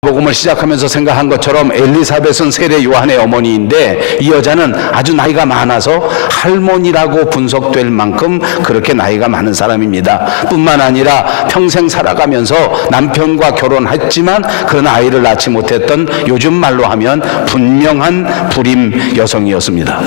복음을 시작하면서 생각한 것처럼 엘리사벳은 세례 요한의 어머니인데 이 여자는 아주 나이가 많아서 할머니라고 분석될 만큼 그렇게 나이가 많은 사람입니다. 뿐만 아니라 평생 살아가면서 남편과 결혼했지만 그러나 아이를 낳지 못했던, 요즘 말로 하면 분명한 불임 여성이었습니다.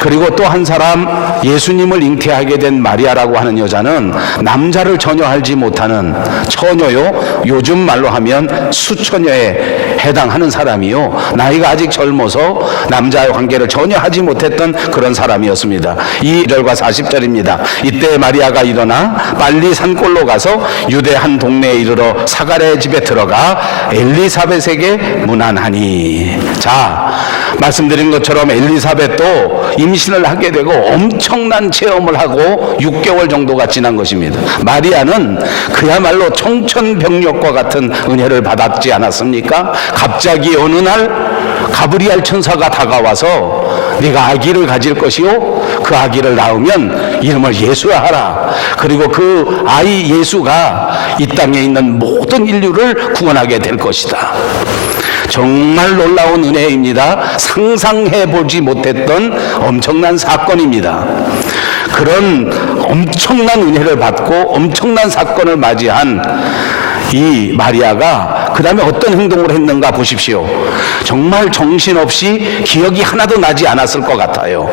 그리고 또 한 사람, 예수님을 잉태하게 된 마리아라고 하는 여자는 남자를 전혀 알지 못하는 처녀요, 요즘 말로 하면 수처녀에 해당하는 사람이요, 나이가 아직 젊어서 남자의 관계를 전혀 하지 못했던 그런 사람이었습니다. 2절과 40절입니다. 이때 마리아가 일어나 빨리 산골로 가서 유대 한 동네에 이르러 사가랴의 집에 들어가 엘리사벳에게 문안하니. 자, 말씀드린 것처럼 엘리사벳도 임신을 하게 되고 엄청난 체험을 하고 6개월 정도가 지난 것입니다. 마리아는 그야말로 청천벽력과 같은 은혜를 받았지 않았습니까? 갑자기 어느 날 가브리엘 천사가 다가와서 네가 아기를 가질 것이요, 그 아기를 낳으면 이름을 예수하라. 그리고 그 아이 예수가 이 땅에 있는 모든 인류를 구원하게 될 것이다. 정말 놀라운 은혜입니다. 상상해보지 못했던 엄청난 사건입니다. 그런 엄청난 은혜를 받고 엄청난 사건을 맞이한 이 마리아가 그 다음에 어떤 행동을 했는가 보십시오. 정말 정신없이 기억이 하나도 나지 않았을 것 같아요.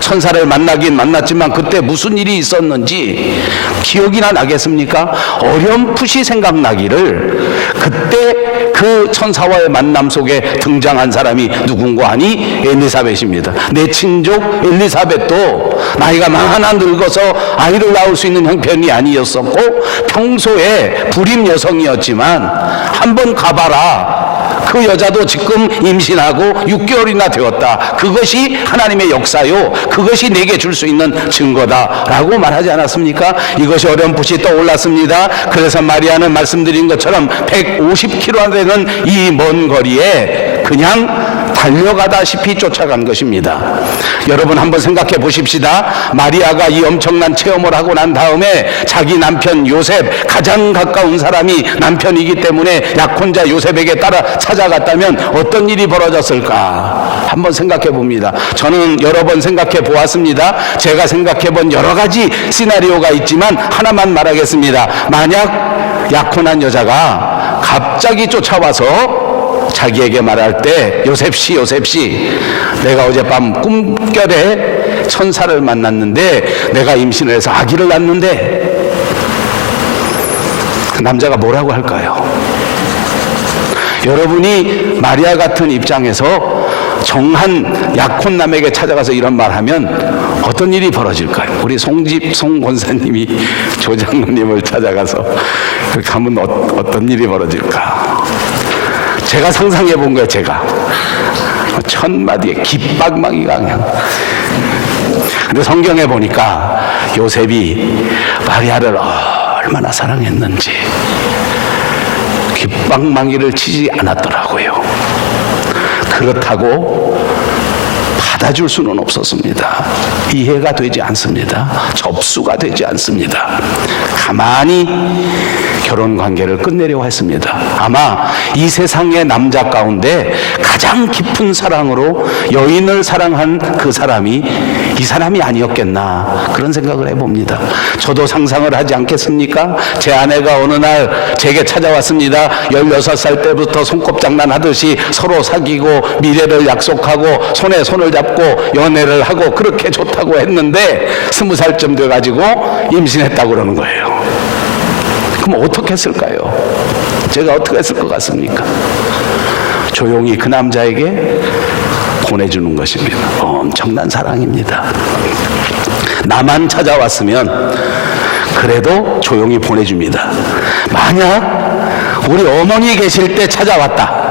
천사를 만나긴 만났지만 그때 무슨 일이 있었는지 기억이나 나겠습니까? 어렴풋이 생각나기를 그때 그 천사와의 만남 속에 등장한 사람이 누군가 하니 엘리사벳입니다. 내 친족 엘리사벳도 나이가 많아 늙어서 아이를 낳을 수 있는 형편이 아니었었고 평소에 불임 여성이었지만 한번 가봐라. 그 여자도 지금 임신하고 6개월이나 되었다. 그것이 하나님의 역사요, 그것이 내게 줄 수 있는 증거다라고 말하지 않았습니까? 이것이 어렴풋이 떠올랐습니다. 그래서 마리아는 말씀드린 것처럼 150km나 되는 이 먼 거리에 그냥 달려가다시피 쫓아간 것입니다. 여러분 한번 생각해 보십시다. 마리아가 이 엄청난 체험을 하고 난 다음에 자기 남편 요셉, 가장 가까운 사람이 남편이기 때문에 약혼자 요셉에게 따라 찾아갔다면 어떤 일이 벌어졌을까 한번 생각해 봅니다. 저는 여러 번 생각해 보았습니다. 제가 생각해 본 여러 가지 시나리오가 있지만 하나만 말하겠습니다. 만약 약혼한 여자가 갑자기 쫓아와서 자기에게 말할 때 요셉씨 내가 어젯밤 꿈결에 천사를 만났는데 내가 임신을 해서 아기를 낳는데, 그 남자가 뭐라고 할까요? 여러분이 마리아 같은 입장에서 정한 약혼남에게 찾아가서 이런 말하면 어떤 일이 벌어질까요? 우리 송 권사님이 조장로님을 찾아가서 그렇게 하면 어떤 일이 벌어질까? 제가 상상해 본 거예요. 제가 천마디의 깃방망이가 그냥. 근데 성경에 보니까 요셉이 마리아를 얼마나 사랑했는지 깃방망이를 치지 않았더라고요. 그렇다고 받아줄 수는 없었습니다. 이해가 되지 않습니다. 접수가 되지 않습니다. 가만히 결혼 관계를 끝내려고 했습니다. 아마 이 세상의 남자 가운데 가장 깊은 사랑으로 여인을 사랑한 그 사람이 이 사람이 아니었겠나 그런 생각을 해봅니다. 저도 상상을 하지 않겠습니까? 제 아내가 어느 날 제게 찾아왔습니다. 16살 때부터 손꼽장난 하듯이 서로 사귀고 미래를 약속하고 손에 손을 잡고 연애를 하고 그렇게 좋다고 했는데 20살쯤 돼가지고 임신했다고 그러는 거예요. 그럼 어떻게 했을까요? 제가 어떻게 했을 것 같습니까? 조용히 그 남자에게 보내주는 것입니다. 엄청난 사랑입니다. 나만 찾아왔으면 그래도 조용히 보내줍니다. 만약 우리 어머니 계실 때 찾아왔다,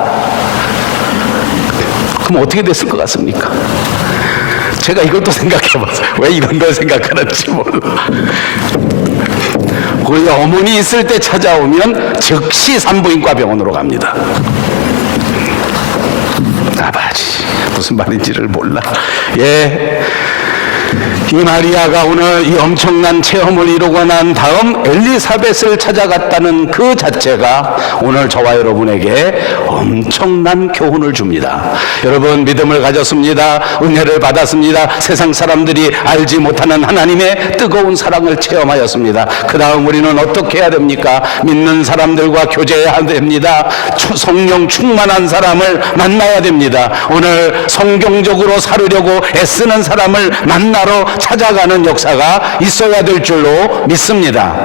그럼 어떻게 됐을 것 같습니까? 제가 이걸 또 생각해봤어요. 왜 이런 걸 생각하는지 몰라. 우리 어머니 있을 때 찾아오면 즉시 산부인과 병원으로 갑니다. 아버지 무슨 말인지를 몰라. 예, 이 마리아가 오늘 이 엄청난 체험을 이루고 난 다음 엘리사벳을 찾아갔다는 그 자체가 오늘 저와 여러분에게 엄청난 교훈을 줍니다. 여러분, 믿음을 가졌습니다. 은혜를 받았습니다. 세상 사람들이 알지 못하는 하나님의 뜨거운 사랑을 체험하였습니다. 그 다음 우리는 어떻게 해야 됩니까? 믿는 사람들과 교제해야 됩니다. 성령 충만한 사람을 만나야 됩니다. 오늘 성경적으로 살으려고 애쓰는 사람을 만나러 찾아가는 역사가 있어야 될 줄로 믿습니다.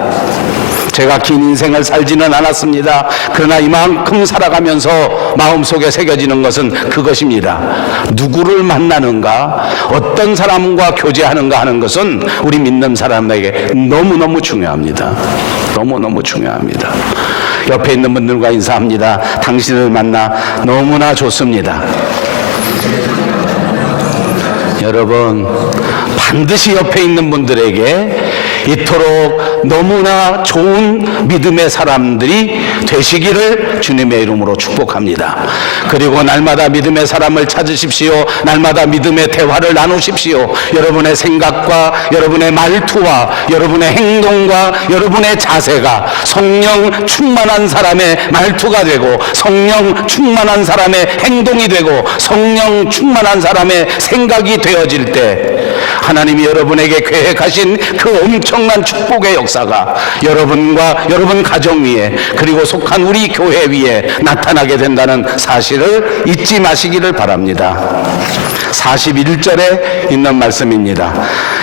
제가 긴 인생을 살지는 않았습니다. 그러나 이만큼 살아가면서 마음속에 새겨지는 것은 그것입니다. 누구를 만나는가, 어떤 사람과 교제하는가 하는 것은 우리 믿는 사람에게 너무너무 중요합니다. 너무너무 중요합니다. 옆에 있는 분들과 인사합니다. 당신을 만나 너무나 좋습니다. 여러분, 반드시 옆에 있는 분들에게 이토록 너무나 좋은 믿음의 사람들이 되시기를 주님의 이름으로 축복합니다. 그리고 날마다 믿음의 사람을 찾으십시오. 날마다 믿음의 대화를 나누십시오. 여러분의 생각과 여러분의 말투와 여러분의 행동과 여러분의 자세가 성령 충만한 사람의 말투가 되고 성령 충만한 사람의 행동이 되고 성령 충만한 사람의 생각이 되어질 때 하나님이 여러분에게 계획하신 그 엄청난 축복의 역사가 여러분과 여러분 가정 위에 그리고 속한 우리 교회 위에 나타나게 된다는 사실을 잊지 마시기를 바랍니다. 41절에 있는 말씀입니다.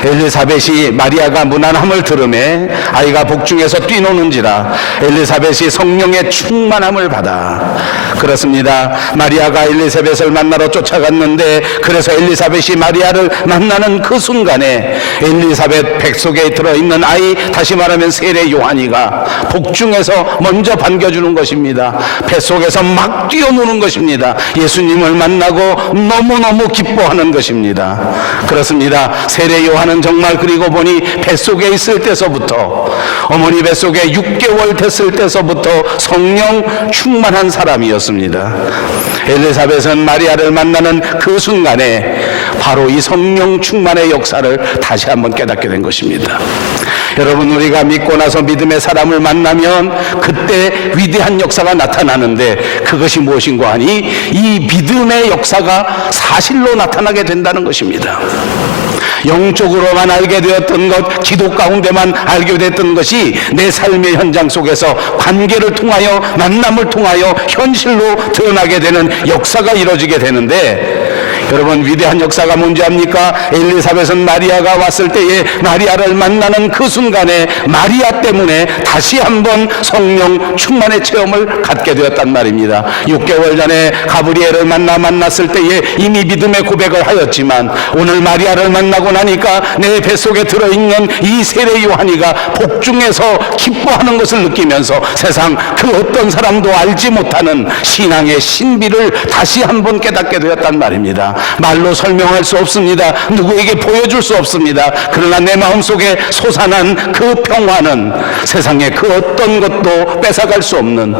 엘리사벳이 마리아가 무난함을 들으매 아이가 복중에서 뛰노는지라 엘리사벳이 성령의 충만함을 받아. 그렇습니다. 마리아가 엘리사벳을 만나러 쫓아갔는데 그래서 엘리사벳이 마리아를 만나는 그 순간에 엘리사벳 뱃속에 들어있는 아이, 다시 말하면 세례 요한이가 복중에서 먼저 반겨주는 것입니다. 뱃속에서 막 뛰어노는 것입니다. 예수님을 만나고 너무너무 기뻐하는 것입니다. 그렇습니다. 세례 요한은 정말 그리고 보니 뱃속에 있을 때서부터 어머니 뱃속에 6개월 됐을 때서부터 성령 충만한 사람이었습니다. 엘리사벳은 마리아를 만나는 그 순간에 바로 이 성령 충만의 역사를 다시 한번 깨닫게 된 것입니다. 여러분, 우리가 믿고 나서 믿음의 사람을 만나면 그때 위대한 역사가 나타나는데 그것이 무엇인가 하니 이 믿음의 역사가 사실로 나타나게 된다는 것입니다. 영적으로만 알게 되었던 것, 기도 가운데만 알게 됐던 것이 내 삶의 현장 속에서 관계를 통하여 만남을 통하여 현실로 드러나게 되는 역사가 이루어지게 되는데, 여러분, 위대한 역사가 뭔지 압니까? 엘리사벳은 마리아가 왔을 때에 마리아를 만나는 그 순간에 마리아 때문에 다시 한번 성령 충만의 체험을 갖게 되었단 말입니다. 6개월 전에 가브리엘을 만났을 때에 이미 믿음의 고백을 하였지만 오늘 마리아를 만나고 나니까 내 뱃속에 들어있는 이 세례 요한이가 복중에서 기뻐하는 것을 느끼면서 세상 그 어떤 사람도 알지 못하는 신앙의 신비를 다시 한번 깨닫게 되었단 말입니다. 말로 설명할 수 없습니다. 누구에게 보여줄 수 없습니다. 그러나 내 마음속에 솟아난 그 평화는 세상에 그 어떤 것도 뺏어갈 수 없는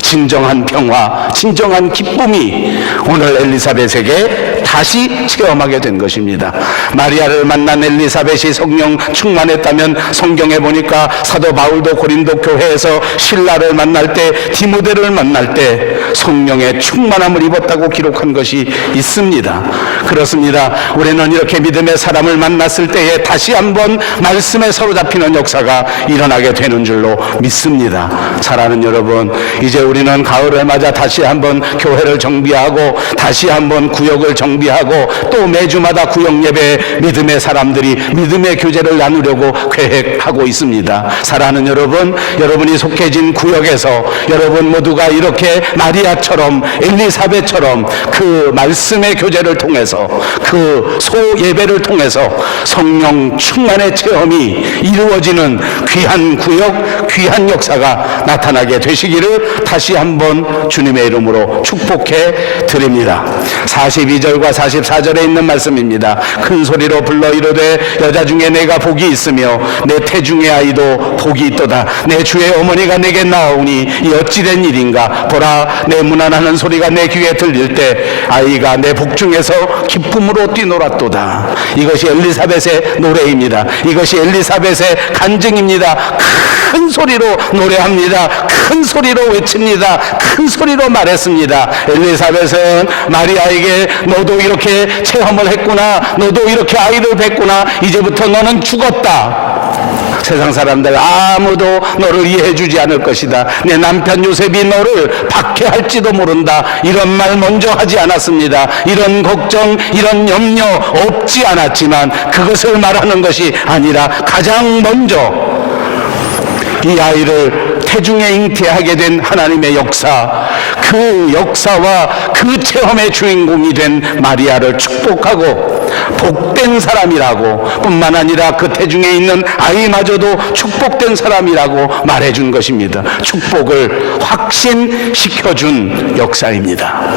진정한 평화, 진정한 기쁨이 오늘 엘리사벳에게 다시 체험하게 된 것입니다. 마리아를 만난 엘리사벳이 성령 충만했다면 성경에 보니까 사도 바울도 고린도 교회에서 신라를 만날 때, 디모데를 만날 때 성령의 충만함을 입었다고 기록한 것이 있습니다. 그렇습니다. 우리는 이렇게 믿음의 사람을 만났을 때에 다시 한번 말씀에 사로잡히는 역사가 일어나게 되는 줄로 믿습니다. 사랑하는 여러분, 이제 우리는 가을을 맞아 다시 한번 교회를 정비하고 다시 한번 구역을 정비하고 또 매주마다 구역 예배 믿음의 사람들이 믿음의 교제를 나누려고 계획하고 있습니다. 사랑하는 여러분, 여러분이 속해진 구역에서 여러분 모두가 이렇게 마리아처럼 엘리사벳처럼 그 말씀의 교제를 통해서 그 소예배를 통해서 성령 충만의 체험이 이루어지는 귀한 구역, 귀한 역사가 나타나게 되시기를 다시 한번 주님의 이름으로 축복해 드립니다. 42절과 44절에 있는 말씀입니다. 큰 소리로 불러 이르되 여자 중에 내가 복이 있으며 내 태중의 아이도 복이 있도다. 내 주의 어머니가 내게 나오니 이 어찌된 일인가. 보라, 내 문안하는 소리가 내 귀에 들릴 때 아이가 내 복중에 성에서 기쁨으로 뛰놀았도다. 이것이 엘리사벳의 노래입니다. 이것이 엘리사벳의 간증입니다. 큰 소리로 노래합니다. 큰 소리로 외칩니다. 큰 소리로 말했습니다. 엘리사벳은 마리아에게 너도 이렇게 체험을 했구나. 너도 이렇게 아이를 뱄구나. 이제부터 너는 죽었다. 세상 사람들 아무도 너를 이해해 주지 않을 것이다. 내 남편 요셉이 너를 박해할지도 모른다. 이런 말 먼저 하지 않았습니다. 이런 걱정, 이런 염려 없지 않았지만 그것을 말하는 것이 아니라 가장 먼저 이 아이를 태중에 잉태하게 된 하나님의 역사, 그 역사와 그 체험의 주인공이 된 마리아를 축복하고 복된 사람이라고, 뿐만 아니라 그 태중에 있는 아이마저도 축복된 사람이라고 말해준 것입니다. 축복을 확신시켜준 역사입니다.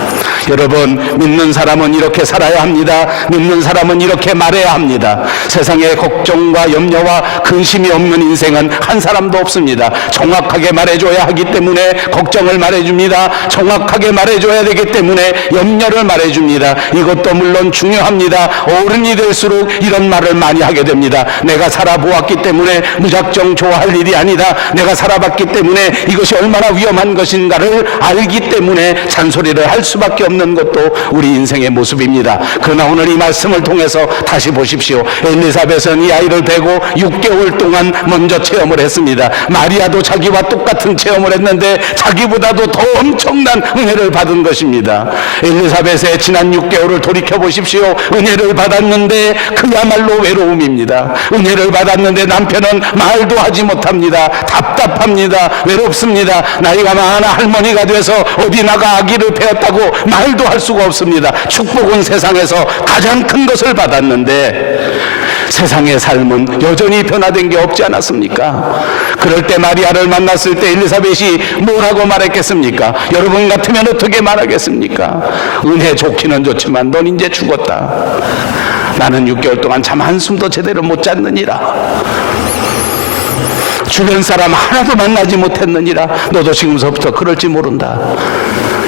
여러분, 믿는 사람은 이렇게 살아야 합니다. 믿는 사람은 이렇게 말해야 합니다. 세상에 걱정과 염려와 근심이 없는 인생은 한 사람도 없습니다. 정확하게 말해줘야 하기 때문에 걱정을 말해줍니다. 정확하게 말해줘야 되기 때문에 염려를 말해줍니다. 이것도 물론 중요합니다. 어른이 될수록 이런 말을 많이 하게 됩니다. 내가 살아보았기 때문에 무작정 좋아할 일이 아니다. 내가 살아봤기 때문에 이것이 얼마나 위험한 것인가를 알기 때문에 잔소리를 할 수밖에 없는 것도 우리 인생의 모습입니다. 그러나 오늘 이 말씀을 통해서 다시 보십시오. 엘리사벳은 이 아이를 베고 6개월 동안 먼저 체험을 했습니다. 마리아도 자기와 똑같은 체험을 했는데 자기보다도 더 엄청난 은혜를 받은 것입니다. 엘리사벳의 지난 6개월을 돌이켜 보십시오. 은혜를 받았는데 그야말로 외로움입니다. 은혜를 받았는데 남편은 말도 하지 못합니다. 답답합니다. 외롭습니다. 나이가 많아 할머니가 돼서 어디 나가 아기를 배웠다고 말도 할 수가 없습니다. 축복은 세상에서 가장 큰 것을 받았는데 세상의 삶은 여전히 변화된 게 없지 않았습니까? 그럴 때 마리아를 만났을 때 엘리사벳이 뭐라고 말했겠습니까? 여러분 같으면 어떻게 말하겠습니까? 은혜 좋기는 좋지만 넌 이제 죽었다. 나는 6개월 동안 잠 한숨도 제대로 못 잤느니라. 주변 사람 하나도 만나지 못했느니라. 너도 지금서부터 그럴지 모른다.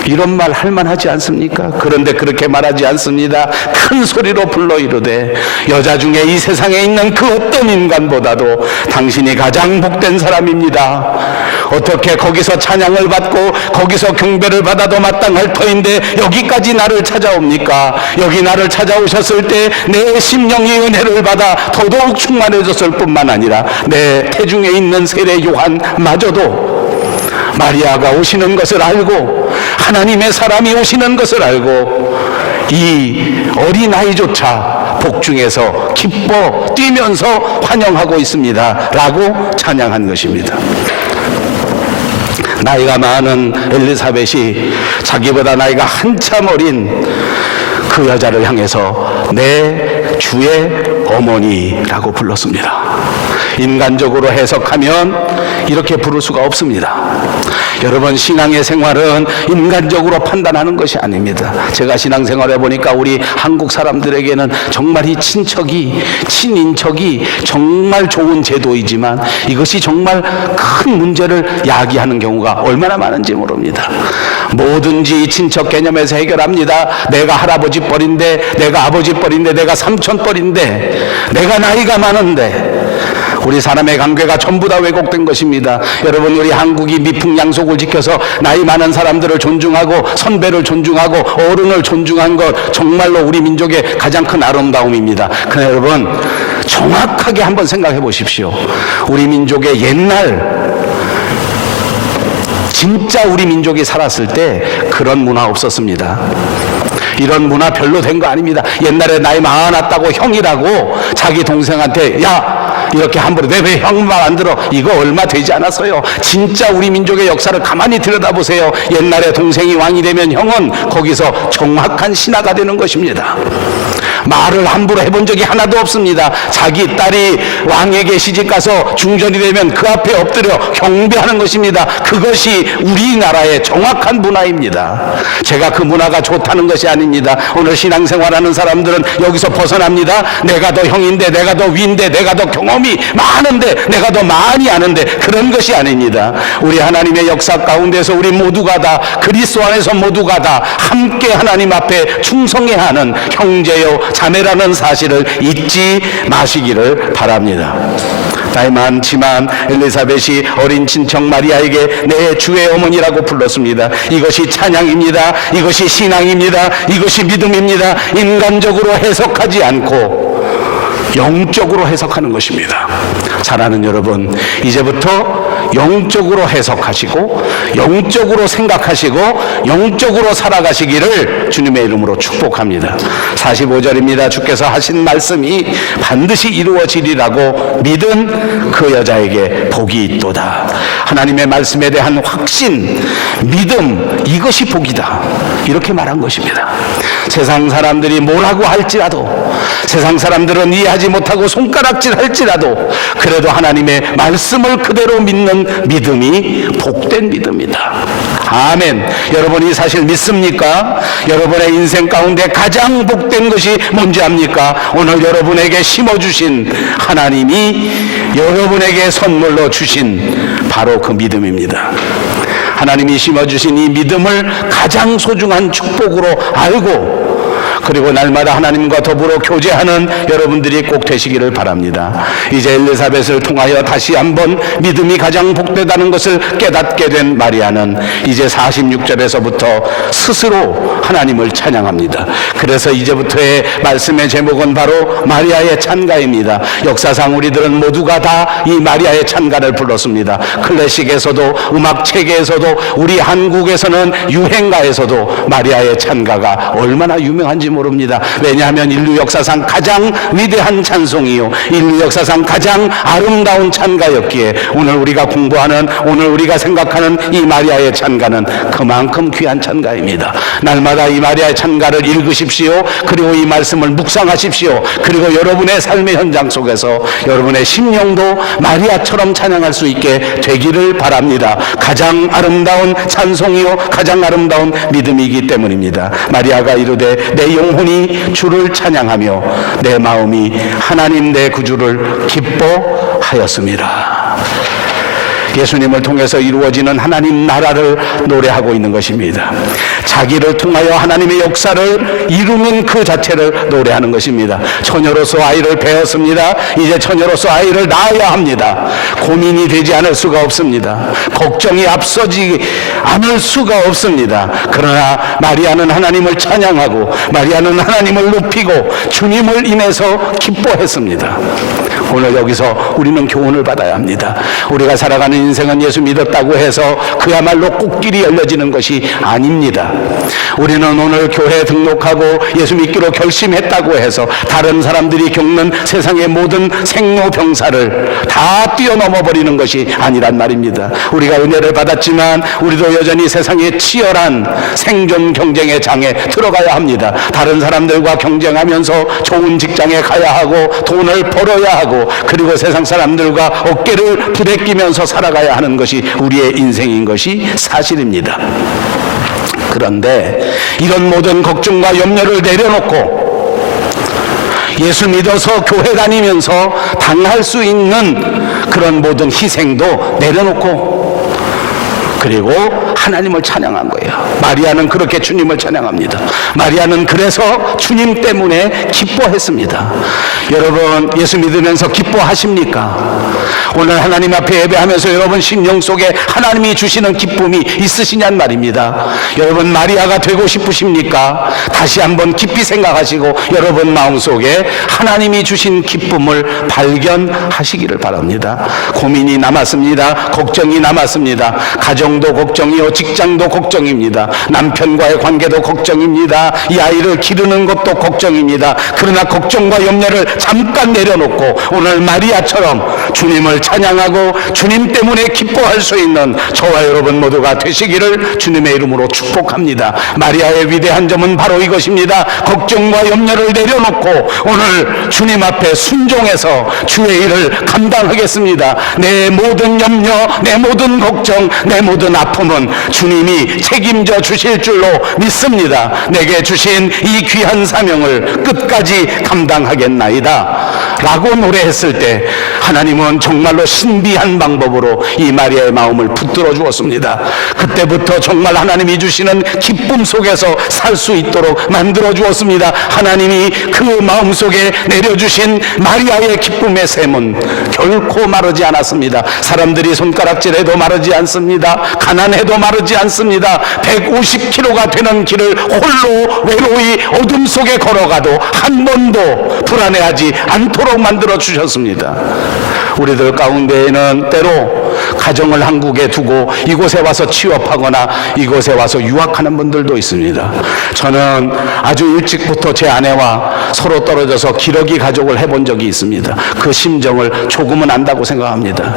이런 말 할만하지 않습니까? 그런데 그렇게 말하지 않습니다. 큰 소리로 불러 이르되 여자 중에 이 세상에 있는 그 어떤 인간보다도 당신이 가장 복된 사람입니다. 어떻게 거기서 찬양을 받고 거기서 경배를 받아도 마땅할 터인데 여기까지 나를 찾아옵니까? 여기 나를 찾아오셨을 때 내 심령이 은혜를 받아 더더욱 충만해졌을 뿐만 아니라 내 태중에 있는 세례 요한마저도 마리아가 오시는 것을 알고 하나님의 사람이 오시는 것을 알고 이 어린아이조차 복중에서 기뻐 뛰면서 환영하고 있습니다 라고 찬양한 것입니다. 나이가 많은 엘리사벳이 자기보다 나이가 한참 어린 그 여자를 향해서 내 주의 어머니라고 불렀습니다. 인간적으로 해석하면 이렇게 부를 수가 없습니다. 여러분, 신앙의 생활은 인간적으로 판단하는 것이 아닙니다. 제가 신앙생활 해보니까 우리 한국 사람들에게는 정말 이 친인척이 정말 좋은 제도이지만 이것이 정말 큰 문제를 야기하는 경우가 얼마나 많은지 모릅니다. 뭐든지 친척 개념에서 해결합니다. 내가 할아버지 뻘인데, 내가 아버지 뻘인데, 내가 삼촌 뻘인데, 내가 나이가 많은데, 우리 사람의 관계가 전부 다 왜곡된 것입니다. 여러분, 우리 한국이 미풍양속을 지켜서 나이 많은 사람들을 존중하고 선배를 존중하고 어른을 존중한 것 정말로 우리 민족의 가장 큰 아름다움입니다. 그러나 여러분, 정확하게 한번 생각해 보십시오. 우리 민족의 옛날 진짜 우리 민족이 살았을 때 그런 문화 없었습니다. 이런 문화 별로 된 거 아닙니다. 옛날에 나이 많았다고 형이라고 자기 동생한테 야 이렇게 함부로 내 왜 형 말 안 들어? 이거 얼마 되지 않았어요. 진짜 우리 민족의 역사를 가만히 들여다보세요. 옛날에 동생이 왕이 되면 형은 거기서 정확한 신하가 되는 것입니다. 말을 함부로 해본 적이 하나도 없습니다. 자기 딸이 왕에게 시집가서 중전이 되면 그 앞에 엎드려 경배하는 것입니다. 그것이 우리나라의 정확한 문화입니다. 제가 그 문화가 좋다는 것이 아닙니다. 오늘 신앙생활하는 사람들은 여기서 벗어납니다. 내가 더 형인데, 내가 더 위인데, 내가 더 경험이 많은데, 내가 더 많이 아는데, 그런 것이 아닙니다. 우리 하나님의 역사 가운데서 우리 모두가 다 그리스도 안에서 모두가 다 함께 하나님 앞에 충성해야 하는 형제요 자매라는 사실을 잊지 마시기를 바랍니다. 나이 많지만 엘리사벳이 어린 친척 마리아에게 내 주의 어머니라고 불렀습니다. 이것이 찬양입니다. 이것이 신앙입니다. 이것이 믿음입니다. 인간적으로 해석하지 않고 영적으로 해석하는 것입니다. 사랑하는 여러분, 이제부터 영적으로 해석하시고 영적으로 생각하시고 영적으로 살아가시기를 주님의 이름으로 축복합니다. 45절입니다. 주께서 하신 말씀이 반드시 이루어지리라고 믿은 그 여자에게 복이 있도다. 하나님의 말씀에 대한 확신, 믿음, 이것이 복이다. 이렇게 말한 것입니다. 세상 사람들이 뭐라고 할지라도, 세상 사람들은 이해하지 못하고 손가락질 할지라도, 그래도 하나님의 말씀을 그대로 믿는 믿음이 복된 믿음이다. 아멘. 여러분이 사실 믿습니까? 여러분의 인생 가운데 가장 복된 것이 뭔지 압니까? 오늘 여러분에게 심어주신 하나님이 여러분에게 선물로 주신 바로 그 믿음입니다. 하나님이 심어주신 이 믿음을 가장 소중한 축복으로 알고, 그리고 날마다 하나님과 더불어 교제하는 여러분들이 꼭 되시기를 바랍니다. 이제 엘리사벳을 통하여 다시 한번 믿음이 가장 복되다는 것을 깨닫게 된 마리아는 이제 46절에서부터 스스로 하나님을 찬양합니다. 그래서 이제부터의 말씀의 제목은 바로 마리아의 찬가입니다. 역사상 우리들은 모두가 다 이 마리아의 찬가를 불렀습니다. 클래식에서도, 음악체계에서도, 우리 한국에서는 유행가에서도 마리아의 찬가가 얼마나 유명한지 모릅니다. 왜냐하면 인류 역사상 가장 위대한 찬송이요, 인류 역사상 가장 아름다운 찬가였기에 오늘 우리가 공부하는, 오늘 우리가 생각하는 이 마리아의 찬가는 그만큼 귀한 찬가입니다. 날마다 이 마리아의 찬가를 읽으십시오. 그리고 이 말씀을 묵상하십시오. 그리고 여러분의 삶의 현장 속에서 여러분의 심령도 마리아처럼 찬양할 수 있게 되기를 바랍니다. 가장 아름다운 찬송이요 가장 아름다운 믿음이기 때문입니다. 마리아가 이르되 내 영혼이 주를 찬양하며 내 마음이 하나님 내 구주를 기뻐하였습니다. 예수님을 통해서 이루어지는 하나님 나라를 노래하고 있는 것입니다. 자기를 통하여 하나님의 역사를 이루는 그 자체를 노래하는 것입니다. 처녀로서 아이를 배웠습니다. 이제 처녀로서 아이를 낳아야 합니다. 고민이 되지 않을 수가 없습니다. 걱정이 앞서지 않을 수가 없습니다. 그러나 마리아는 하나님을 찬양하고 마리아는 하나님을 높이고 주님을 인해서 기뻐했습니다. 오늘 여기서 우리는 교훈을 받아야 합니다. 우리가 살아가는 인생은 예수 믿었다고 해서 그야말로 꽃길이 열려지는 것이 아닙니다. 우리는 오늘 교회에 등록하고 예수 믿기로 결심했다고 해서 다른 사람들이 겪는 세상의 모든 생로병사를 다 뛰어넘어 버리는 것이 아니란 말입니다. 우리가 은혜를 받았지만 우리도 여전히 세상의 치열한 생존 경쟁의 장에 들어가야 합니다. 다른 사람들과 경쟁하면서 좋은 직장에 가야 하고 돈을 벌어야 하고, 그리고 세상 사람들과 어깨를 부대끼면서 살아가야 하는 것이 우리의 인생인 것이 사실입니다. 그런데 이런 모든 걱정과 염려를 내려놓고 예수 믿어서 교회 다니면서 당할 수 있는 그런 모든 희생도 내려놓고, 그리고 하나님을 찬양한 거예요. 마리아는 그렇게 주님을 찬양합니다. 마리아는 그래서 주님 때문에 기뻐했습니다. 여러분, 예수 믿으면서 기뻐하십니까? 오늘 하나님 앞에 예배하면서 여러분 심령 속에 하나님이 주시는 기쁨이 있으시냔 말입니다. 여러분, 마리아가 되고 싶으십니까? 다시 한번 깊이 생각하시고 여러분 마음속에 하나님이 주신 기쁨을 발견하시기를 바랍니다. 고민이 남았습니다. 걱정이 남았습니다. 가정도 걱정이요, 직장도 걱정입니다. 남편과의 관계도 걱정입니다. 이 아이를 기르는 것도 걱정입니다. 그러나 걱정과 염려를 잠깐 내려놓고 오늘 마리아처럼 주님을 찬양하고 주님 때문에 기뻐할 수 있는 저와 여러분 모두가 되시기를 주님의 이름으로 축복합니다. 마리아의 위대한 점은 바로 이것입니다. 걱정과 염려를 내려놓고 오늘 주님 앞에 순종해서 주의 일을 감당하겠습니다. 내 모든 염려, 내 모든 걱정, 내 모든 아픔은 주님이 책임져 주실 줄로 믿습니다. 내게 주신 이 귀한 사명을 끝까지 감당하겠나이다 라고 노래했을 때 하나님은 정말로 신비한 방법으로 이 마리아의 마음을 붙들어 주었습니다. 그때부터 정말 하나님이 주시는 기쁨 속에서 살 수 있도록 만들어 주었습니다. 하나님이 그 마음속에 내려주신 마리아의 기쁨의 샘은 결코 마르지 않았습니다. 사람들이 손가락질해도 마르지 않습니다. 가난해도 마르지 않습니다. 150km가 되는 길을 홀로 외로이 어둠 속에 걸어가도 한 번도 불안해하지 않도록 만들어 주셨습니다. 우리들 가운데에는 때로 가정을 한국에 두고 이곳에 와서 취업하거나 이곳에 와서 유학하는 분들도 있습니다. 저는 아주 일찍부터 제 아내와 서로 떨어져서 기러기 가족을 해본 적이 있습니다. 그 심정을 조금은 안다고 생각합니다.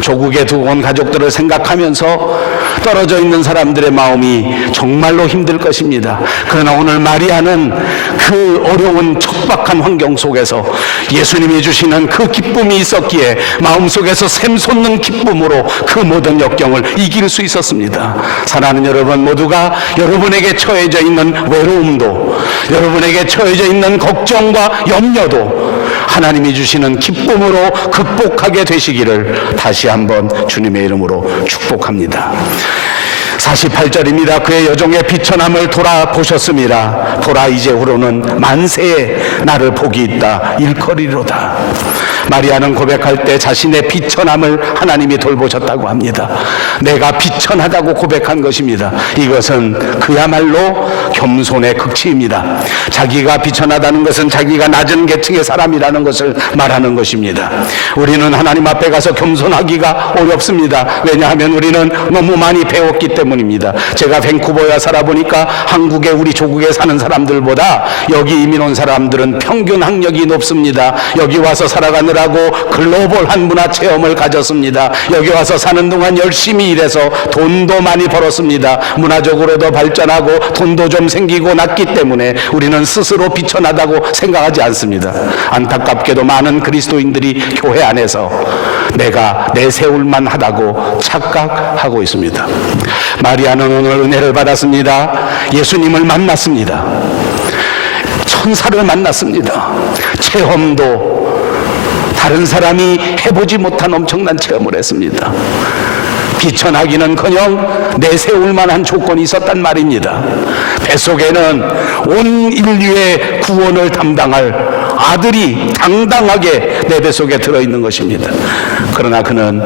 조국에 두고 온 가족들을 생각하면서 떨어져 있는 사람들의 마음이 정말로 힘들 것입니다. 그러나 오늘 마리아는 그 어려운 척박한 환경 속에서 예수님이 주시는 그 기쁨이 있었기에 마음속에서 샘솟는 기쁨으로 그 모든 역경을 이길 수 있었습니다. 사랑하는 여러분 모두가 여러분에게 처해져 있는 외로움도, 여러분에게 처해져 있는 걱정과 염려도 하나님이 주시는 기쁨으로 극복하게 되시기를 다시 한번 주님의 이름으로 축복합니다. 48절입니다. 그의 여종의 비천함을 돌아보셨습니다. 보라 이제후로는 만세에 나를 복이 있다 일컬이로다. 마리아는 고백할 때 자신의 비천함을 하나님이 돌보셨다고 합니다. 내가 비천하다고 고백한 것입니다. 이것은 그야말로 겸손의 극치입니다. 자기가 비천하다는 것은 자기가 낮은 계층의 사람이라는 것을 말하는 것입니다. 우리는 하나님 앞에 가서 겸손하기가 어렵습니다. 왜냐하면 우리는 너무 많이 배웠기 때문입니다. 제가 밴쿠버에 살아보니까 한국에 우리 조국에 사는 사람들보다 여기 이민 온 사람들은 평균 학력이 높습니다. 여기 와서 살아가느라고 글로벌한 문화 체험을 가졌습니다. 여기 와서 사는 동안 열심히 일해서 돈도 많이 벌었습니다. 문화적으로도 발전하고 돈도 좀 생기고 났기 때문에 우리는 스스로 비천하다고 생각하지 않습니다. 안타깝게도 많은 그리스도인들이 교회 안에서 내가 내세울만 하다고 착각하고 있습니다. 마리아는 오늘 은혜를 받았습니다. 예수님을 만났습니다. 천사를 만났습니다. 체험도 다른 사람이 해보지 못한 엄청난 체험을 했습니다. 비천하기는커녕 내세울 만한 조건이 있었단 말입니다. 뱃속에는 온 인류의 구원을 담당할 아들이 당당하게 내 뱃속에 들어있는 것입니다. 그러나 그는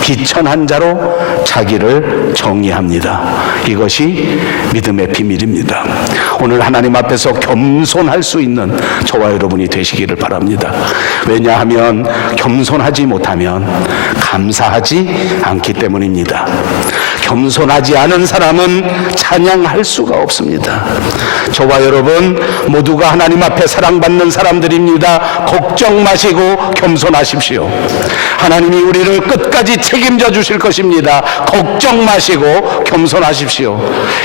비천한 자로 자기를 정의합니다. 이것이 믿음의 비밀입니다. 오늘 하나님 앞에서 겸손할 수 있는 저와 여러분이 되시기를 바랍니다. 왜냐하면 겸손하지 못하면 감사하지 않기 때문입니다. 겸손하지 않은 사람은 찬양할 수가 없습니다. 저와 여러분 모두가 하나님 앞에 사랑받는 사람들입니다. 걱정 마시고 겸손하십시오. 하나님이 우리를 끝까지 책임져 주실 것입니다. 걱정 마시고 겸손하십시오.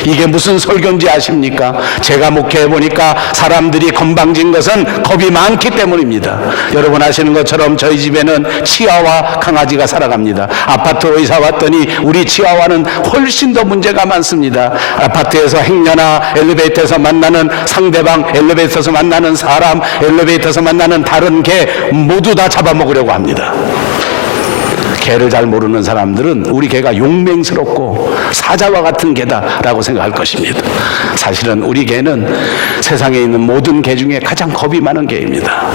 이게 무슨 설교인지 아십니까? 제가 목회해 보니까 사람들이 건방진 것은 겁이 많기 때문입니다. 여러분 아시는 것처럼 저희 집에는 치아와 강아지가 살아갑니다. 아파트로 이사 왔더니 우리 치아와는 훨씬 더 문제가 많습니다. 아파트에서 행여나 엘리베이터에서 만나는 상대방, 엘리베이터에서 만나는 사람, 엘리베이터에서 만나는 다른 개 모두 다 잡아먹으려고 합니다. 개를 잘 모르는 사람들은 우리 개가 용맹스럽고 사자와 같은 개다라고 생각할 것입니다. 사실은 우리 개는 세상에 있는 모든 개 중에 가장 겁이 많은 개입니다.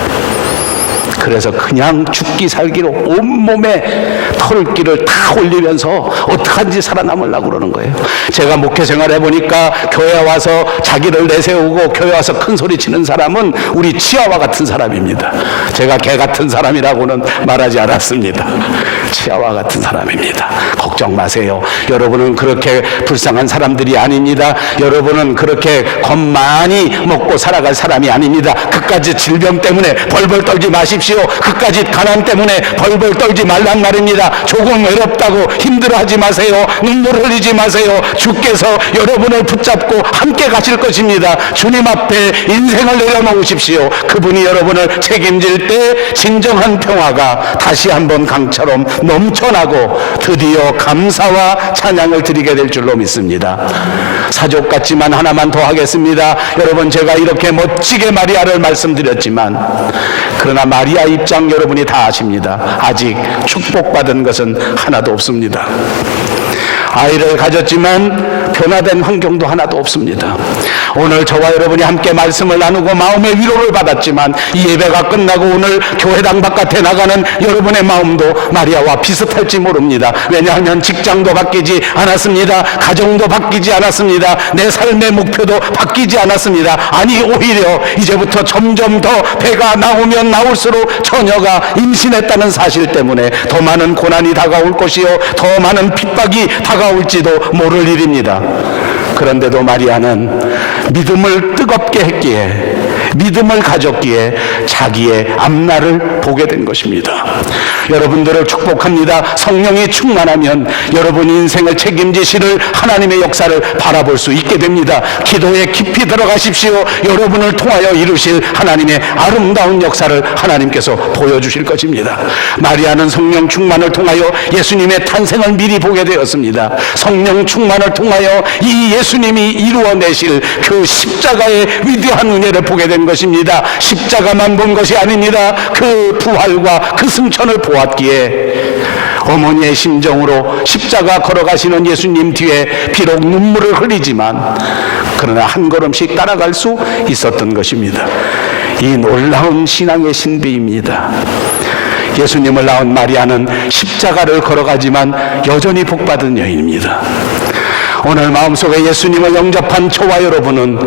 그래서 그냥 죽기 살기로 온몸에 털기를 다 올리면서 어떡하든지 살아남으려고 그러는 거예요. 제가 목회 생활 해보니까 교회 와서 자기를 내세우고 교회 와서 큰 소리 치는 사람은 우리 치아와 같은 사람입니다. 제가 개 같은 사람이라고는 말하지 않았습니다. 치아와 같은 사람입니다. 걱정 마세요. 여러분은 그렇게 불쌍한 사람들이 아닙니다. 여러분은 그렇게 겁 많이 먹고 살아갈 사람이 아닙니다. 그까지 질병 때문에 벌벌 떨지 마십시오. 그까지 가난 때문에 벌벌 떨지 말란 말입니다. 조금 외롭다고 힘들어하지 마세요. 눈물 흘리지 마세요. 주께서 여러분을 붙잡고 함께 가실 것입니다. 주님 앞에 인생을 내려놓으십시오. 그분이 여러분을 책임질 때 진정한 평화가 다시 한번 강처럼 넘쳐나고 드디어 감사와 찬양을 드리게 될 줄로 믿습니다. 사족 같지만 하나만 더 하겠습니다. 여러분, 제가 이렇게 멋지게 마리아를 말씀드렸지만 그러나 마리아 입장 여러분이 다 아십니다. 아직 축복받은 것은 하나도 없습니다. 아이를 가졌지만 변화된 환경도 하나도 없습니다. 오늘 저와 여러분이 함께 말씀을 나누고 마음의 위로를 받았지만 이 예배가 끝나고 오늘 교회당 바깥에 나가는 여러분의 마음도 마리아와 비슷할지 모릅니다. 왜냐하면 직장도 바뀌지 않았습니다. 가정도 바뀌지 않았습니다. 내 삶의 목표도 바뀌지 않았습니다. 아니, 오히려 이제부터 점점 더 배가 나오면 나올수록 처녀가 임신했다는 사실 때문에 더 많은 고난이 다가올 것이요 더 많은 핍박이 다가올지도 모를 일입니다. 그런데도 마리아는 믿음을 뜨겁게 했기에, 믿음을 가졌기에 자기의 앞날을 보게 된 것입니다. 여러분들을 축복합니다. 성령이 충만하면 여러분 인생을 책임지실 하나님의 역사를 바라볼 수 있게 됩니다. 기도에 깊이 들어가십시오. 여러분을 통하여 이루실 하나님의 아름다운 역사를 하나님께서 보여주실 것입니다. 마리아는 성령 충만을 통하여 예수님의 탄생을 미리 보게 되었습니다. 성령 충만을 통하여 이 예수님이 이루어내실 그 십자가의 위대한 은혜를 보게 된 것입니다. 십자가만 본 것이 아닙니다. 그 부활과 그 승천을 보았기에 어머니의 심정으로 십자가 걸어가시는 예수님 뒤에 비록 눈물을 흘리지만 그러나 한 걸음씩 따라갈 수 있었던 것입니다. 이 놀라운 신앙의 신비입니다. 예수님을 낳은 마리아는 십자가를 걸어가지만 여전히 복받은 여인입니다. 오늘 마음속에 예수님을 영접한 저와 여러분은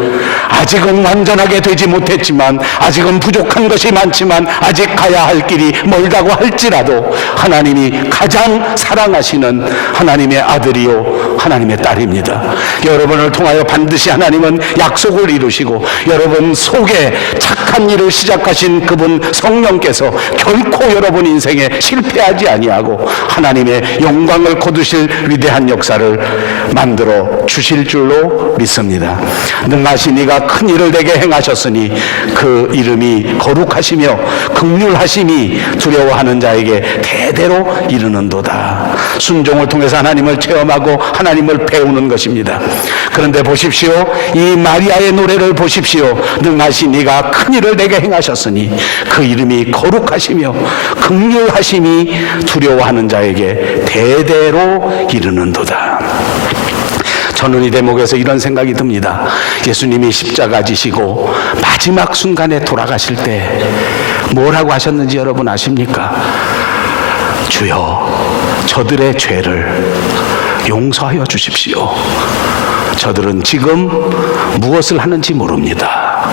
아직은 완전하게 되지 못했지만, 아직은 부족한 것이 많지만, 아직 가야 할 길이 멀다고 할지라도 하나님이 가장 사랑하시는 하나님의 아들이요 하나님의 딸입니다. 여러분을 통하여 반드시 하나님은 약속을 이루시고 여러분 속에 착한 일을 시작하신 그분 성령께서 결코 여러분 인생에 실패하지 아니하고 하나님의 영광을 거두실 위대한 역사를 만들어 주실 줄로 믿습니다. 능하신 이가 큰 일을 내게 행하셨으니 그 이름이 거룩하시며 긍휼하심이 두려워하는 자에게 대대로 이르는도다. 순종을 통해서 하나님을 체험하고 하나님을 배우는 것입니다. 그런데 보십시오. 이 마리아의 노래를 보십시오. 능하신 이가 큰 일을 내게 행하셨으니 그 이름이 거룩하시며 긍휼하심이 두려워하는 자에게 대대로 이르는도다. 저는 이 대목에서 이런 생각이 듭니다. 예수님이 십자가 지시고 마지막 순간에 돌아가실 때 뭐라고 하셨는지 여러분 아십니까? 주여, 저들의 죄를 용서하여 주십시오. 저들은 지금 무엇을 하는지 모릅니다.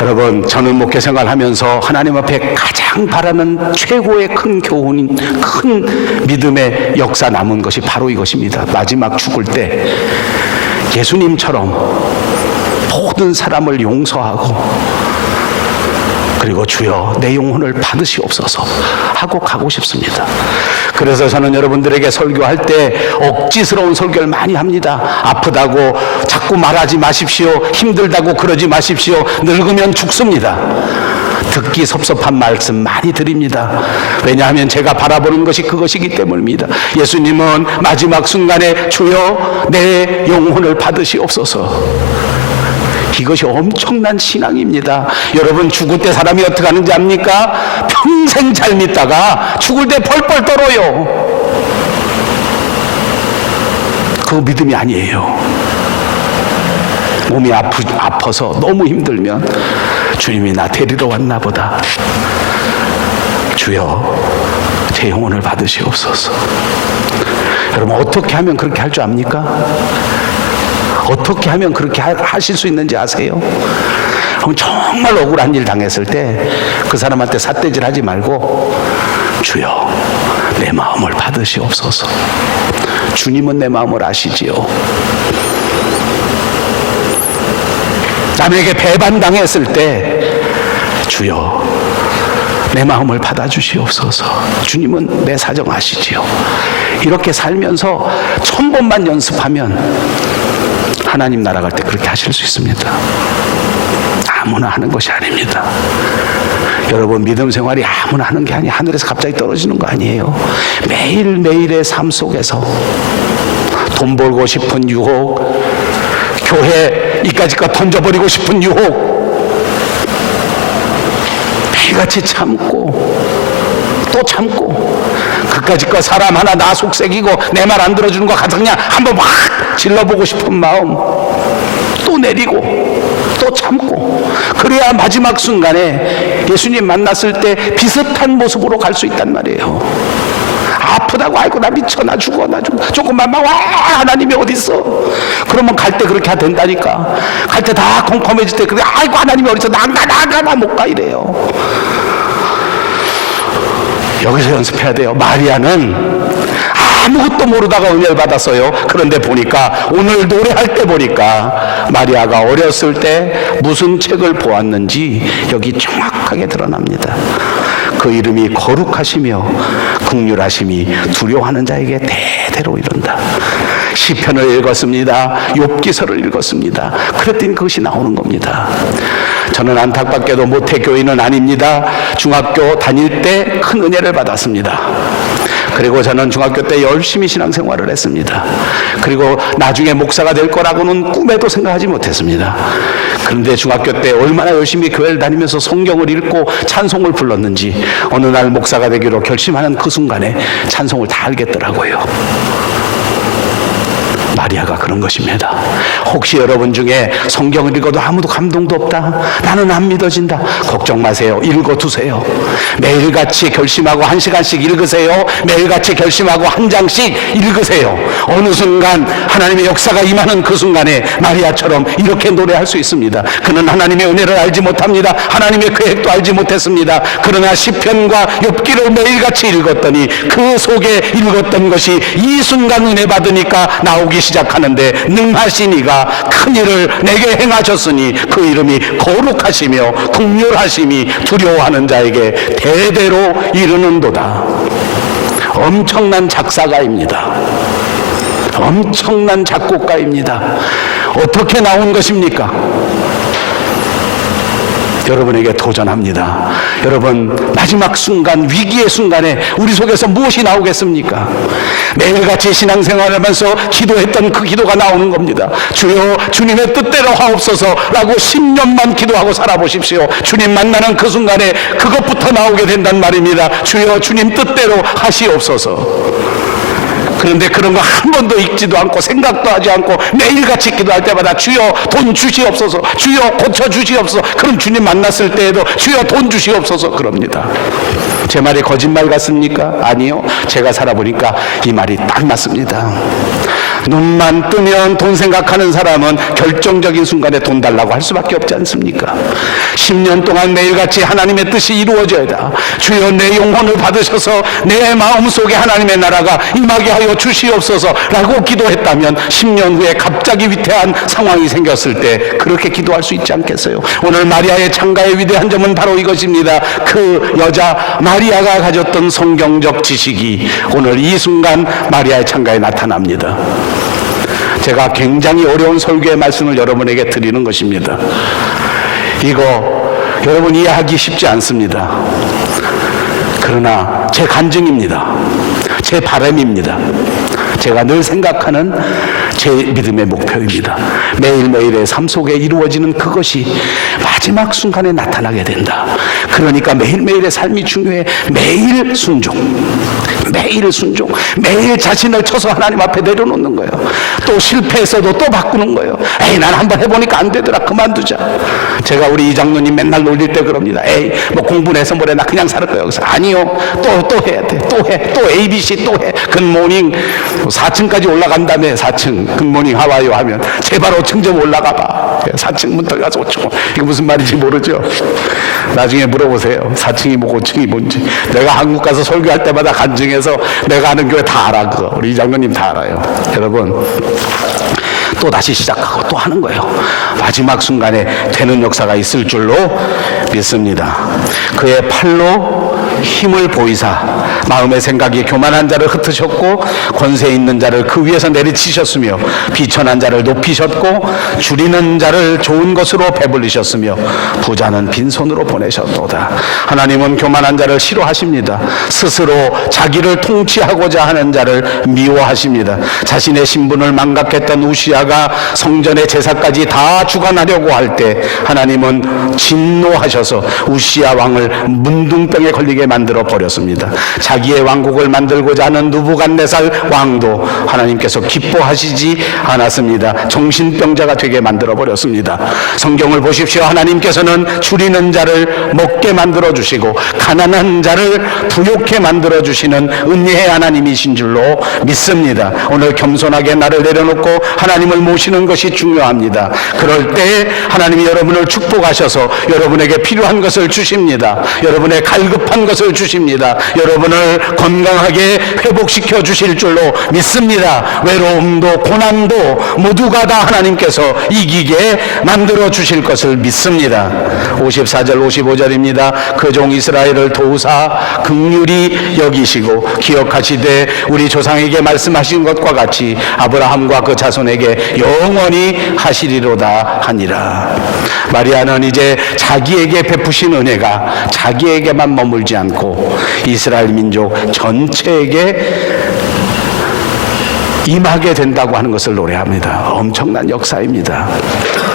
여러분, 저는 목회 생활하면서 하나님 앞에 가장 바라는 최고의 큰 교훈인, 큰 믿음의 역사 남은 것이 바로 이것입니다. 마지막 죽을 때 예수님처럼 모든 사람을 용서하고 그리고 주여 내 영혼을 받으시옵소서 하고 가고 싶습니다. 그래서 저는 여러분들에게 설교할 때 억지스러운 설교를 많이 합니다. 아프다고 자꾸 말하지 마십시오. 힘들다고 그러지 마십시오. 늙으면 죽습니다. 듣기 섭섭한 말씀 많이 드립니다. 왜냐하면 제가 바라보는 것이 그것이기 때문입니다. 예수님은 마지막 순간에 주여 내 영혼을 받으시옵소서. 이것이 엄청난 신앙입니다. 여러분, 죽을 때 사람이 어떻게 하는지 압니까? 평생 잘 믿다가 죽을 때 펄펄 떨어요. 그거 믿음이 아니에요. 몸이 아파서 너무 힘들면 주님이 나 데리러 왔나 보다. 주여 제 영혼을 받으시옵소서. 여러분 어떻게 하면 그렇게 할 줄 압니까? 어떻게 하면 그렇게 하실 수 있는지 아세요? 정말 억울한 일 당했을 때 그 사람한테 삿대질 하지 말고 주여 내 마음을 받으시옵소서. 주님은 내 마음을 아시지요. 남에게 배반당했을 때 주여 내 마음을 받아주시옵소서. 주님은 내 사정 아시지요. 이렇게 살면서 1000번만 연습하면 하나님 나라 갈 때 그렇게 하실 수 있습니다. 아무나 하는 것이 아닙니다. 여러분 믿음 생활이 아무나 하는 게 아니에요. 하늘에서 갑자기 떨어지는 거 아니에요. 매일매일의 삶 속에서 돈 벌고 싶은 유혹, 교회 이까짓것 던져버리고 싶은 유혹, 매일같이 참고 또 참고 그까짓것 사람 하나 나 속색이고 내 말 안 들어주는 거 가서 그냥 한번 막 질러보고 싶은 마음 또 내리고 또 참고, 그래야 마지막 순간에 예수님 만났을 때 비슷한 모습으로 갈 수 있단 말이에요. 아프다고 아이고 나 미쳐 나 죽어 조금만 와 하나님이 어디 있어? 그러면 갈 때 그렇게 된다니까. 갈 때 다 컴컴해질 때 그래 아이고 하나님이 어디 있어? 나 못 가 이래요. 여기서 연습해야 돼요. 마리아는 아무것도 모르다가 은혜를 받았어요. 그런데 보니까 오늘 노래할 때 보니까 마리아가 어렸을 때 무슨 책을 보았는지 여기 정확하게 드러납니다. 그 이름이 거룩하시며 긍휼하심이 두려워하는 자에게 대대로 이른다. 시편을 읽었습니다. 욥기서를 읽었습니다. 그랬더니 그것이 나오는 겁니다. 저는 안타깝게도 모태교인은 아닙니다. 중학교 다닐 때 큰 은혜를 받았습니다. 그리고 저는 중학교 때 열심히 신앙생활을 했습니다. 그리고 나중에 목사가 될 거라고는 꿈에도 생각하지 못했습니다. 그런데 중학교 때 얼마나 열심히 교회를 다니면서 성경을 읽고 찬송을 불렀는지 어느 날 목사가 되기로 결심하는 그 순간에 찬송을 다 알겠더라고요. 마리아가 그런 것입니다. 혹시 여러분 중에 성경을 읽어도 아무도 감동도 없다, 나는 안 믿어진다, 걱정 마세요. 읽어두세요. 매일같이 결심하고 1시간씩 읽으세요. 매일같이 결심하고 1장씩 읽으세요. 어느 순간 하나님의 역사가 임하는 그 순간에 마리아처럼 이렇게 노래할 수 있습니다. 그는 하나님의 은혜를 알지 못합니다. 하나님의 계획도 알지 못했습니다. 그러나 시편과 욥기를 매일같이 읽었더니 그 속에 읽었던 것이 이 순간 은혜 받으니까 나오기 시작하는데, 능하신 이가 큰 일을 내게 행하셨으니 그 이름이 거룩하시며 긍휼하심이 두려워하는 자에게 대대로 이르는도다. 엄청난 작사가입니다. 엄청난 작곡가입니다. 어떻게 나온 것입니까? 여러분에게 도전합니다. 여러분 마지막 순간, 위기의 순간에 우리 속에서 무엇이 나오겠습니까? 매일같이 신앙생활하면서 기도했던 그 기도가 나오는 겁니다. 주여 주님의 뜻대로 하옵소서 라고 10년만 기도하고 살아보십시오. 주님 만나는 그 순간에 그것부터 나오게 된단 말입니다. 주여 주님 뜻대로 하시옵소서. 그런데 그런 거 한 번도 읽지도 않고 생각도 하지 않고 매일같이 기도할 때마다 주여 돈 주시옵소서, 주여 고쳐 주시옵소서. 그럼 주님 만났을 때에도 주여 돈 주시옵소서 그럽니다. 제 말이 거짓말 같습니까? 아니요. 제가 살아보니까 이 말이 딱 맞습니다. 눈만 뜨면 돈 생각하는 사람은 결정적인 순간에 돈 달라고 할 수밖에 없지 않습니까? 10년 동안 매일같이 하나님의 뜻이 이루어져야, 주여 내 영혼을 받으셔서 내 마음속에 하나님의 나라가 임하게 하여 주시옵소서 라고 기도했다면 10년 후에 갑자기 위태한 상황이 생겼을 때 그렇게 기도할 수 있지 않겠어요? 오늘 마리아의 창가의 위대한 점은 바로 이것입니다. 그 여자 마리아가 가졌던 성경적 지식이 오늘 이 순간 마리아의 창가에 나타납니다. 제가 굉장히 어려운 설교의 말씀을 여러분에게 드리는 것입니다. 이거 여러분 이해하기 쉽지 않습니다. 그러나 제 간증입니다. 제 바람입니다. 제가 늘 생각하는 제 믿음의 목표입니다. 매일매일의 삶 속에 이루어지는 그것이 마지막 순간에 나타나게 된다. 그러니까 매일매일의 삶이 중요해. 매일 순종, 매일 순종, 매일 자신을 쳐서 하나님 앞에 내려놓는 거예요. 또 실패했어도 또 바꾸는 거예요. 에이, 난 한번 해보니까 안 되더라, 그만두자. 제가 우리 이장로님 맨날 놀릴 때 그럽니다. 에이, 뭐 공부해서 뭐래, 나 그냥 살 거예요. 그래서 아니요, 또 해야 돼, 또 ABC 또 해. 굿모닝 4층까지 올라간 다음에 4층 굿모닝 하와이오 하면 제발 5층 좀 올라가 봐. 4층 문 들어가서 5층. 이거 무슨 말인지 모르죠. 나중에 물어보세요. 4층이 뭐고 5층이 뭔지. 내가 한국 가서 설교할 때마다 간증해서 내가 아는 교회 다 알아. 그거 우리 이장로님 다 알아요. 여러분, 또 다시 시작하고 또 하는 거예요. 마지막 순간에 되는 역사가 있을 줄로 믿습니다. 그의 팔로 힘을 보이사 마음의 생각이 교만한 자를 흩으셨고 권세 있는 자를 그 위에서 내리치셨으며 비천한 자를 높이셨고 줄이는 자를 좋은 것으로 배불리셨으며 부자는 빈손으로 보내셨도다. 하나님은 교만한 자를 싫어하십니다. 스스로 자기를 통치하고자 하는 자를 미워하십니다. 자신의 신분을 망각했던 우시아가 성전의 제사까지 다 주관하려고 할 때 하나님은 진노하셔서 우시아 왕을 문둥병에 걸리게 만들어 버렸습니다. 자기의 왕국을 만들고자 하는 느부갓네살 왕도 하나님께서 기뻐하시지 않았습니다. 정신병자가 되게 만들어 버렸습니다. 성경을 보십시오. 하나님께서는 줄이는 자를 먹게 만들어 주시고 가난한 자를 부욕해 만들어 주시는 은혜의 하나님이신 줄로 믿습니다. 오늘 겸손하게 나를 내려놓고 하나님을 모시는 것이 중요합니다. 그럴 때 하나님이 여러분을 축복하셔서 여러분에게 필요한 것을 주십니다. 여러분의 갈급한 것을 주십니다. 여러분을 건강하게 회복시켜 주실 줄로 믿습니다. 외로움도 고난도 모두가 다 하나님께서 이기게 만들어 주실 것을 믿습니다. 54절 55절입니다. 그 종 이스라엘을 도우사 긍휼히 여기시고 기억하시되 우리 조상에게 말씀하신 것과 같이 아브라함과 그 자손에게 영원히 하시리로다 하니라. 마리아는 이제 자기에게 베푸신 은혜가 자기에게만 머물지 않고 이스라엘 민족 전체에게 임하게 된다고 하는 것을 노래합니다. 엄청난 역사입니다.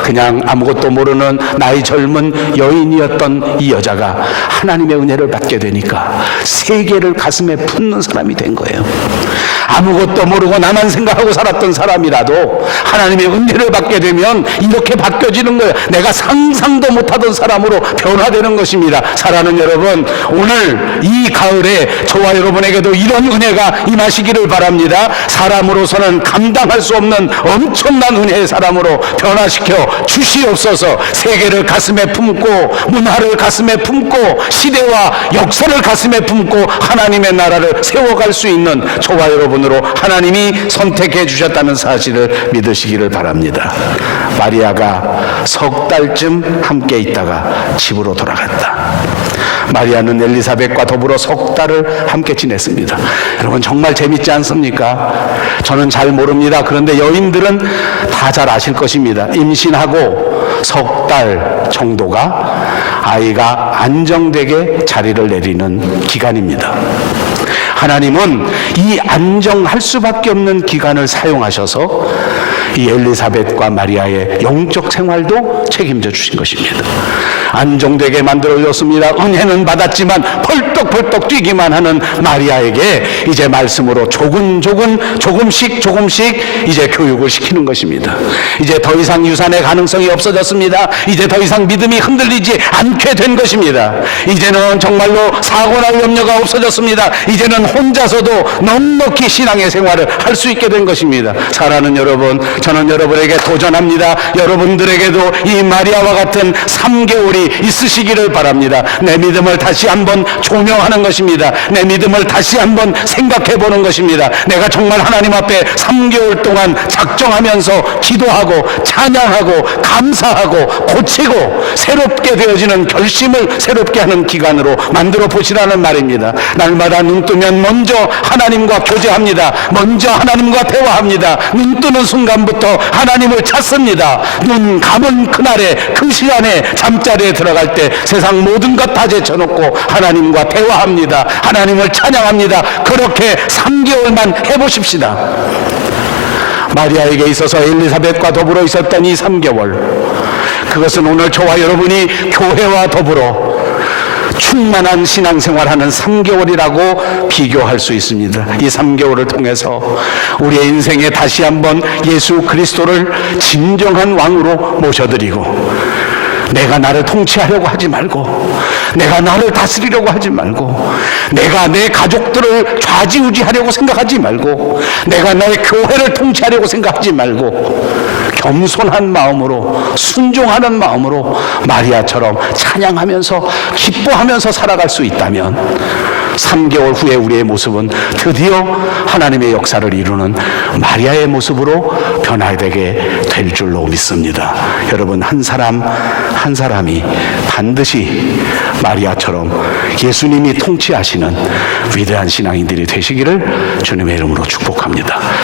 그냥 아무것도 모르는 나이 젊은 여인이었던 이 여자가 하나님의 은혜를 받게 되니까 세계를 가슴에 품는 사람이 된 거예요. 아무것도 모르고 나만 생각하고 살았던 사람이라도 하나님의 은혜를 받게 되면 이렇게 바뀌어지는 거예요. 내가 상상도 못하던 사람으로 변화되는 것입니다. 사랑하는 여러분, 오늘 이 가을에 저와 여러분에게도 이런 은혜가 임하시기를 바랍니다. 사람으로서는 감당할 수 없는 엄청난 은혜의 사람으로 변화시켜 주시옵소서. 세계를 가슴에 품고 문화를 가슴에 품고 시대와 역사를 가슴에 품고 하나님의 나라를 세워갈 수 있는 저와 여러분으로 하나님이 선택해 주셨다는 사실을 믿으시기를 바랍니다. 마리아가 석 달쯤 함께 있다가 집으로 돌아갔다. 마리아는 엘리사벳과 더불어 석 달을 함께 지냈습니다. 여러분, 정말 재밌지 않습니까? 저는 잘 모릅니다. 그런데 여인들은 다 잘 아실 것입니다. 임신하고 석 달 정도가 아이가 안정되게 자리를 내리는 기간입니다. 하나님은 이 안정할 수밖에 없는 기간을 사용하셔서 이 엘리사벳과 마리아의 영적 생활도 책임져 주신 것입니다. 안정되게 만들어줬습니다. 은혜는 받았지만 펄떡펄떡 뛰기만 하는 마리아에게 이제 말씀으로 조금씩 이제 교육을 시키는 것입니다. 이제 더 이상 유산의 가능성이 없어졌습니다. 이제 더 이상 믿음이 흔들리지 않게 된 것입니다. 이제는 정말로 사고날 염려가 없어졌습니다. 이제는 혼자서도 넉넉히 신앙의 생활을 할 수 있게 된 것입니다. 사랑하는 여러분, 저는 여러분에게 도전합니다. 여러분들에게도 이 마리아와 같은 3개월이 있으시기를 바랍니다. 내 믿음을 다시 한번 조명하는 것입니다. 내 믿음을 다시 한번 생각해 보는 것입니다. 내가 정말 하나님 앞에 3개월 동안 작정하면서 기도하고 찬양하고 감사하고 고치고 새롭게 되어지는 결심을 새롭게 하는 기간으로 만들어 보시라는 말입니다. 날마다 눈 뜨면 먼저 하나님과 교제합니다. 먼저 하나님과 대화합니다. 눈 뜨는 순간부터 하나님을 찾습니다. 눈 감은 그날에 그 시간에 잠자리에 들어갈 때 세상 모든 것 다 제쳐놓고 하나님과 대화합니다. 하나님을 찬양합니다. 그렇게 3개월만 해보십시다. 마리아에게 있어서 엘리사벳과 더불어 있었던 이 3개월, 그것은 오늘 저와 여러분이 교회와 더불어 충만한 신앙생활하는 3개월이라고 비교할 수 있습니다. 이 3개월을 통해서 우리의 인생에 다시 한번 예수 그리스도를 진정한 왕으로 모셔드리고, 내가 나를 통치하려고 하지 말고, 내가 나를 다스리려고 하지 말고, 내가 내 가족들을 좌지우지하려고 생각하지 말고, 내가 나의 교회를 통치하려고 생각하지 말고, 겸손한 마음으로, 순종하는 마음으로 마리아처럼 찬양하면서 기뻐하면서 살아갈 수 있다면 3개월 후에 우리의 모습은 드디어 하나님의 역사를 이루는 마리아의 모습으로 변화되게 될 줄로 믿습니다. 여러분, 한 사람 한 사람이 반드시 마리아처럼 예수님이 통치하시는 위대한 신앙인들이 되시기를 주님의 이름으로 축복합니다.